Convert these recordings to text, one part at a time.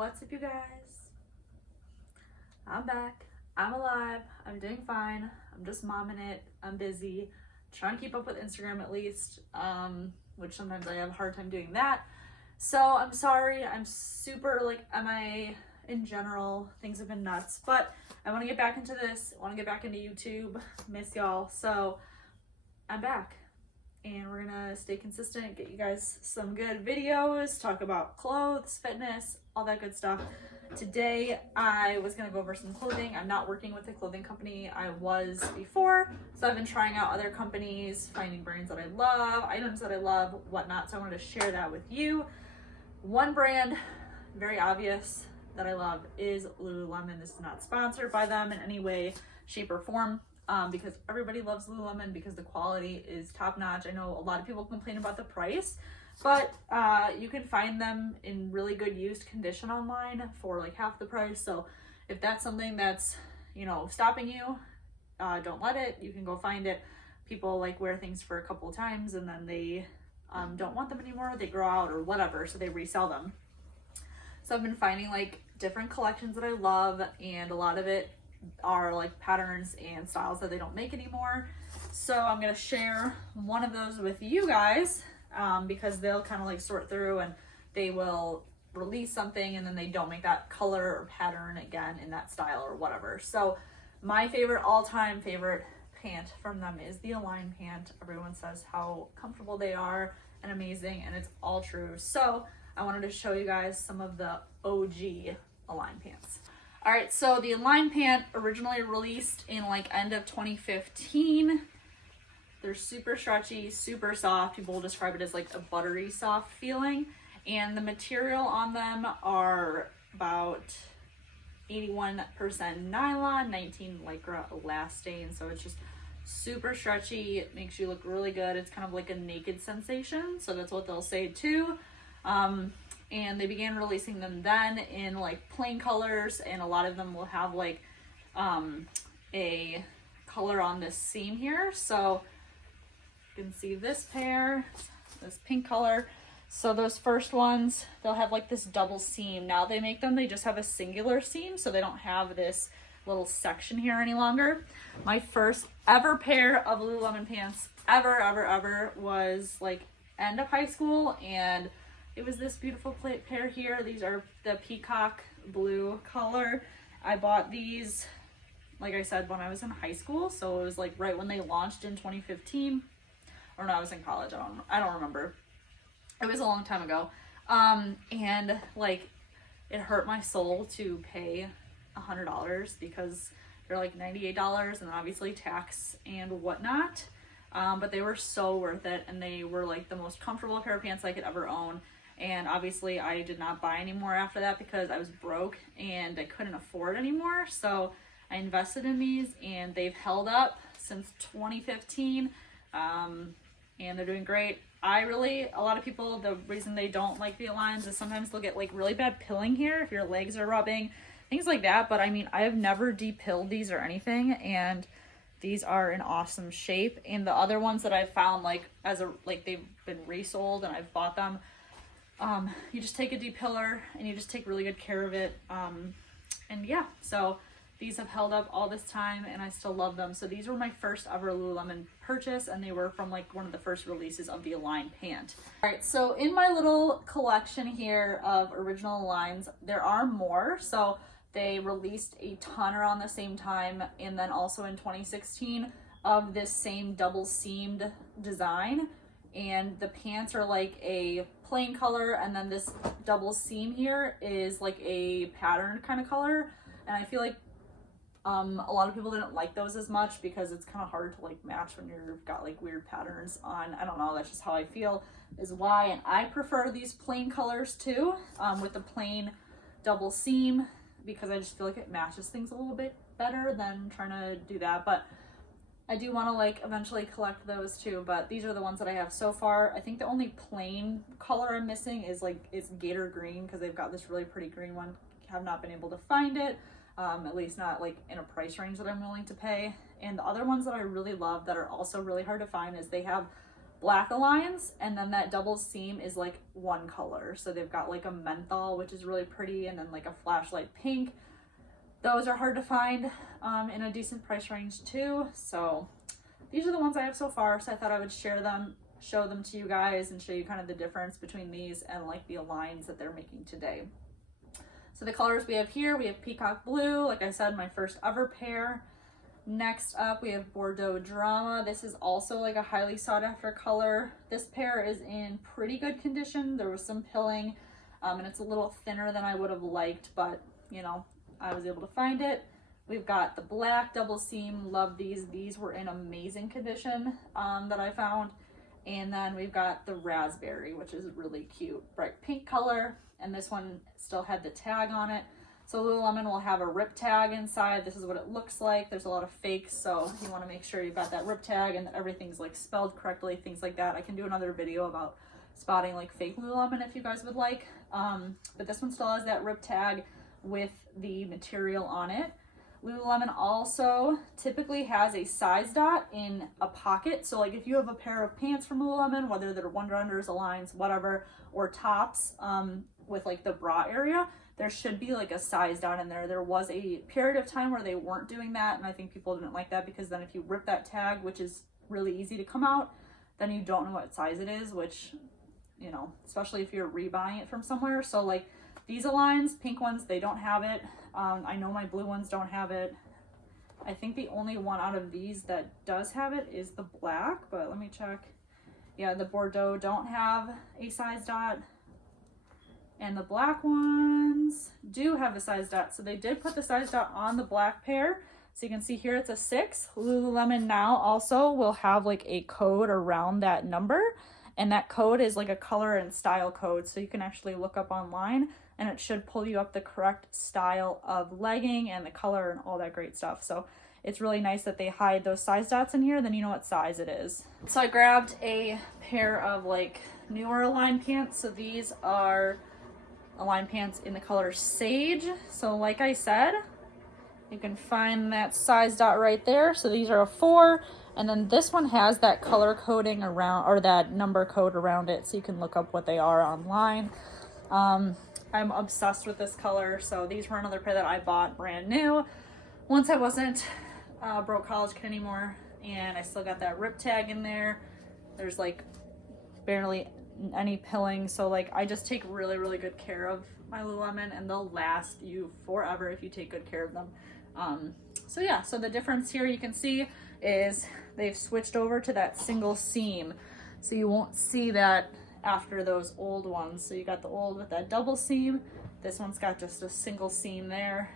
What's up, you guys? I'm back. I'm alive. I'm doing fine. I'm just momming it. I'm busy. Trying to keep up with Instagram at least, which sometimes I have a hard time doing that. So I'm sorry. I'm super in general, things have been nuts, but I want to get back into this. I want to get back into YouTube. Miss y'all. So I'm back. And we're gonna stay consistent, get you guys some good videos, talk about clothes, fitness, all that good stuff. Today I was gonna go over some clothing. I'm not working with a clothing company. I was before, so I've been trying out other companies, finding brands that I love, items that I love, whatnot. So I wanted to share that with you. One brand, very obvious, that I love is Lululemon. This is not sponsored by them in any way, shape, or form. Because everybody loves Lululemon because the quality is top notch. I know a lot of people complain about the price, but you can find them in really good used condition online for like half the price. So if that's something that's, stopping you, don't let it. You can go find it. People like wear things for a couple of times and then they don't want them anymore. They grow out or whatever, so they resell them. So I've been finding like different collections that I love, and a lot of it are like patterns and styles that they don't make anymore. So I'm going to share one of those with you guys because they'll kind of like sort through and they will release something and then they don't make that color or pattern again in that style or whatever. So my favorite, all-time favorite pant from them is the Align pant. Everyone says how comfortable they are and amazing, and it's all true. So I wanted to show you guys some of the OG Align pants. All right, so the Align pant originally released in like end of 2015. They're super stretchy, super soft. People will describe it as like a buttery soft feeling. And the material on them are about 81% nylon, 19 lycra elastane. So it's just super stretchy. It makes you look really good. It's kind of like a naked sensation. So that's what they'll say too. And they began releasing them then in like plain colors, and a lot of them will have like a color on this seam here. So you can see this pair, this pink color. So those first ones, they'll have like this double seam. Now they make them, they just have a singular seam, so they don't have this little section here any longer. My first ever pair of Lululemon pants ever was like end of high school, and it was this beautiful pair here. These are the peacock blue color. I bought these, like I said, when I was in high school. So it was like right when they launched in 2015. Or no, I was in college. I don't remember. It was a long time ago. And like it hurt my soul to pay $100 because they're like $98 and obviously tax and whatnot. But they were so worth it, and they were like the most comfortable pair of pants I could ever own. And obviously I did not buy anymore after that because I was broke and I couldn't afford anymore. So I invested in these, and they've held up since 2015. And they're doing great. A lot of people, the reason they don't like the Aligns is sometimes they'll get like really bad pilling here if your legs are rubbing, things like that. But I mean, I have never de-pilled these or anything, and these are in awesome shape. And the other ones that I've found they've been resold and I've bought them, you just take a de-piller and you just take really good care of it. And yeah, so these have held up all this time and I still love them. So these were my first ever Lululemon purchase, and they were from like one of the first releases of the Align pant. All right, so in my little collection here of original Aligns, there are more. So they released a ton around the same time, and then also in 2016 of this same double seamed design. And the pants are like a plain color, and then this double seam here is like a patterned kind of color. And I feel like a lot of people didn't like those as much because it's kind of hard to like match when you've got like weird patterns on. I don't know, that's just how I feel is why. And I prefer these plain colors too, with the plain double seam, because I just feel like it matches things a little bit better than trying to do that. But I do want to like eventually collect those too, but these are the ones that I have so far. I think the only plain color I'm missing is gator green, because they've got this really pretty green one. Have not been able to find it, at least not like in a price range that I'm willing to pay. And the other ones that I really love that are also really hard to find is they have black Aligns, and then that double seam is like one color. So they've got like a menthol, which is really pretty, and then like a flashlight pink. Those are hard to find in a decent price range too. So these are the ones I have so far. So I thought I would share them, show them to you guys, and show you kind of the difference between these and like the Aligns that they're making today. So the colors we have here, we have peacock blue, like I said, my first ever pair. Next up, we have Bordeaux Drama. This is also like a highly sought after color. This pair is in pretty good condition. There was some pilling, and it's a little thinner than I would have liked, but you know, I was able to find it. We've got the black double seam, love these. These were in amazing condition that I found. And then we've got the raspberry, which is really cute, bright pink color. And this one still had the tag on it. So Lululemon will have a rip tag inside. This is what it looks like. There's a lot of fakes, so you want to make sure you've got that rip tag and that everything's like spelled correctly, things like that. I can do another video about spotting like fake Lululemon if you guys would like. But this one still has that rip tag with the material on it. Lululemon also typically has a size dot in a pocket. So like if you have a pair of pants from Lululemon, whether they're Wonder Unders, Aligns, whatever, or tops with like the bra area, there should be like a size dot in there. There was a period of time where they weren't doing that, and I think people didn't like that because then if you rip that tag, which is really easy to come out, then you don't know what size it is, which, you know, especially if you're rebuying it from somewhere. So like these Aligns, pink ones, they don't have it. I know my blue ones don't have it. I think the only one out of these that does have it is the black, but let me check. Yeah, the Bordeaux don't have a size dot. And the black ones do have a size dot. So they did put the size dot on the black pair. So you can see here it's a 6. Lululemon now also will have like a code around that number. And that code is like a color and style code. So you can actually look up online and it should pull you up the correct style of legging and the color and all that great stuff. So it's really nice that they hide those size dots in here, then you know what size it is. So I grabbed a pair of like newer Align pants. So these are Align pants in the color Sage. So like I said, you can find that size dot right there. So these are a 4, and then this one has that color coding around, or that number code around it, so you can look up what they are online. I'm obsessed with this color, so these were another pair that I bought brand new once I wasn't broke college kid anymore, and I still got that rip tag in there. There's like barely any pilling, so like I just take really, really good care of my Lululemon, and they'll last you forever if you take good care of them. So yeah, so the difference here you can see is they've switched over to that single seam, so you won't see that after those old ones. So you got the old with that double seam, this one's got just a single seam there,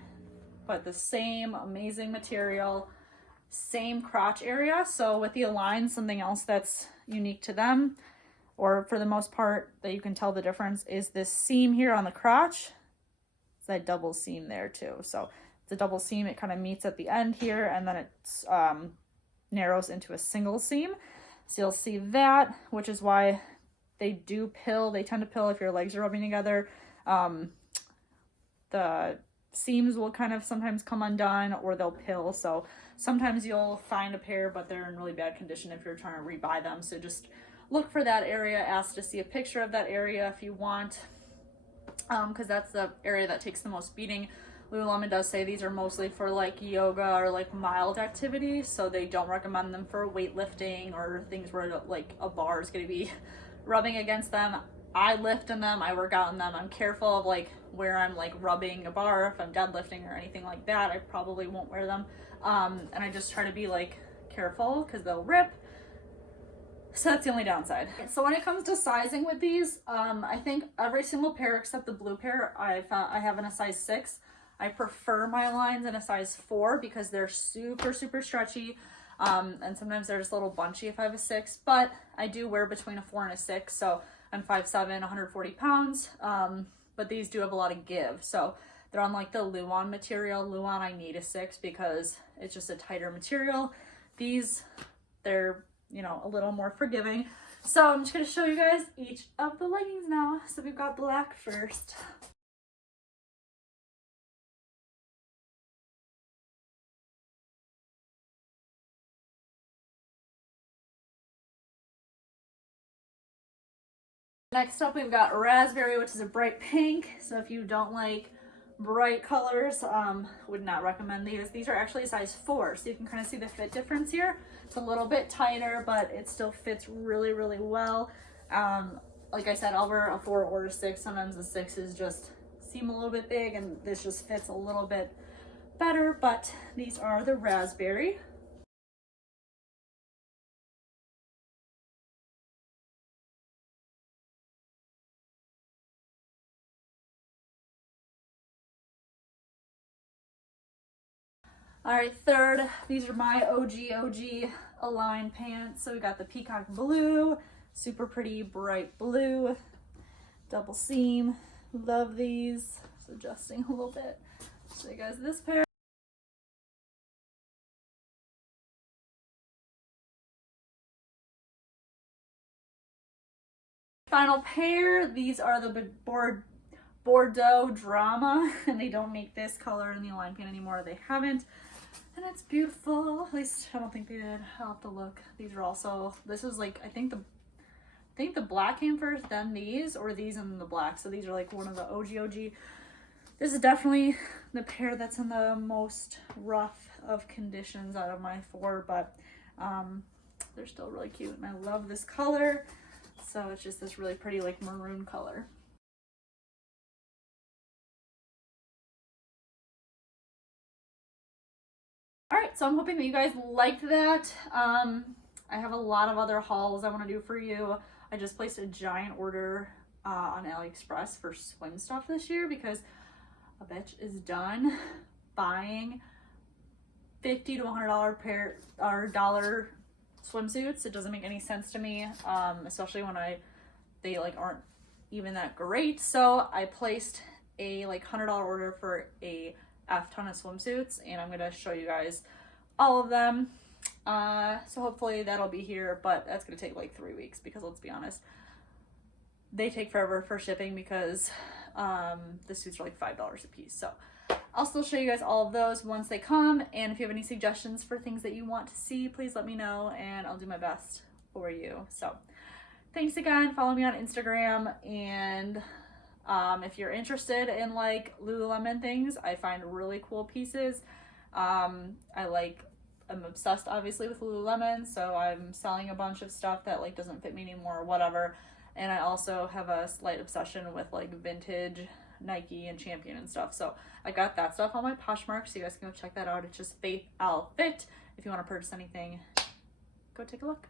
but the same amazing material, same crotch area. So with the Align, something else that's unique to them, or for the most part that you can tell the difference, is this seam here on the crotch. It's that double seam there too. So the double seam, it kind of meets at the end here, and then it narrows into a single seam. So you'll see that, which is why they do pill. They tend to pill if your legs are rubbing together. The seams will kind of sometimes come undone, or they'll pill. So sometimes you'll find a pair, but they're in really bad condition if you're trying to rebuy them. So just look for that area, ask to see a picture of that area if you want, because that's the area that takes the most beating. Lululemon does say these are mostly for like yoga or like mild activities, so they don't recommend them for weightlifting or things where like a bar is going to be rubbing against them. I lift in them, I work out in them. I'm careful of like where I'm like rubbing a bar. If I'm deadlifting or anything like that, I probably won't wear them. And I just try to be like careful because they'll rip. So that's the only downside. So when it comes to sizing with these, I think every single pair except the blue pair I have in a size 6. I prefer my Aligns in a size 4 because they're super, super stretchy. And sometimes they're just a little bunchy if I have a 6, but I do wear between a 4 and a 6. So I'm 5'7", 140 pounds. But these do have a lot of give. So they're on like the Luon material. Luon, I need a 6 because it's just a tighter material. These, they're, you know, a little more forgiving. So I'm just going to show you guys each of the leggings now. So we've got black first. Next up, we've got raspberry, which is a bright pink. So if you don't like bright colors, would not recommend these. These are actually a size 4, so you can kind of see the fit difference here. It's a little bit tighter, but it still fits really, really well. Like I said, I'll wear a 4 or a 6. Sometimes the 6s just seem a little bit big, and this just fits a little bit better, but these are the raspberry. All right, third, these are my OG Align pants. So we got the peacock blue, super pretty bright blue, double seam. Love these. Just adjusting a little bit. Show you guys this pair. Final pair, these are the Bordeaux Drama, and they don't make this color in the Align pant anymore. They haven't. And it's beautiful. At least I don't think they did. I'll have to look. These are also, this is like, I think the black came first, then these, or these and the black. So these are like one of the OG. This is definitely the pair that's in the most rough of conditions out of my 4, but they're still really cute, and I love this color. So it's just this really pretty like maroon color. All right, so I'm hoping that you guys liked that. I have a lot of other hauls I want to do for you. I just placed a giant order on AliExpress for swim stuff this year because a bitch is done buying $50 to $100 pair or dollar swimsuits. It doesn't make any sense to me, especially when they like aren't even that great. So I placed a like $100 order for a F-ton of swimsuits, and I'm gonna show you guys all of them. So hopefully that'll be here, but that's gonna take like 3 weeks because let's be honest, they take forever for shipping because the suits are like $5 a piece. So I'll still show you guys all of those once they come, and if you have any suggestions for things that you want to see, please let me know and I'll do my best for you. So thanks again. Follow me on Instagram, and if you're interested in like Lululemon things, I find really cool pieces. I'm obsessed obviously with Lululemon, so I'm selling a bunch of stuff that like doesn't fit me anymore or whatever. And I also have a slight obsession with like vintage Nike and Champion and stuff. So I got that stuff on my Poshmark, so you guys can go check that out. It's just Faith Outfit. If you want to purchase anything, go take a look.